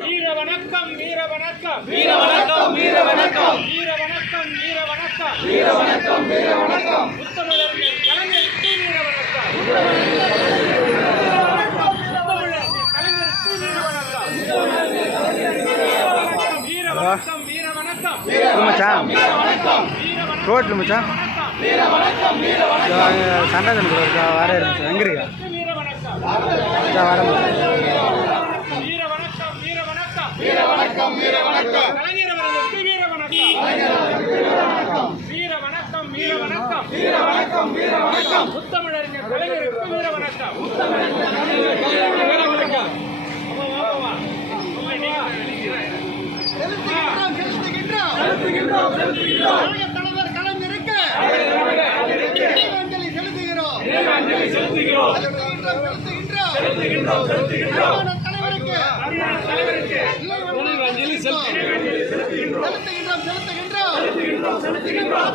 வீர வணக்கம் வீர வணக்கம் வீர வணக்கம் வீர வணக்கம் வீர வணக்கம் வீர வணக்கம் வீர வணக்கம் வீர வணக்கம் முத்தமிழர்கள் கலைஞருக்கு வீர வணக்கம் கலைஞருக்கு வீர வணக்கம் வீர வணக்கம் வீர வணக்கம் மச்சான் ரோட்ல மச்சான் வீர வணக்கம் வீர வணக்கம் சண்டை இருக்கா வர இருந்துச்சு எங்க இருக்கா வீர வணக்கம் வர வீர வணக்கம் வீர வணக்கம் வீர வணக்கம் வீர வணக்கம் கலைஞர் அவர்களுக்கு வீர வணக்கம் வீர வணக்கம் வீர வணக்கம் வீர வணக்கம் வீர வணக்கம் முத்தமிழறிஞர் கலைஞருக்கு வீர வணக்கம் வீர வணக்கம் செலுத்துகின்றோம் கலைஞர் தலைவர் கலைஞருக்கு அஞ்சலி செலுத்துகிறோம் அஞ்சலி செலுத்துகிறோம் செலுத்துகின்றோம் செலுத்துகின்றோம் தலைவருக்கு அஞ்சலி செலுத்துகிறோம் செலுத்துகின்றோம் செலுத்துகின்றோம்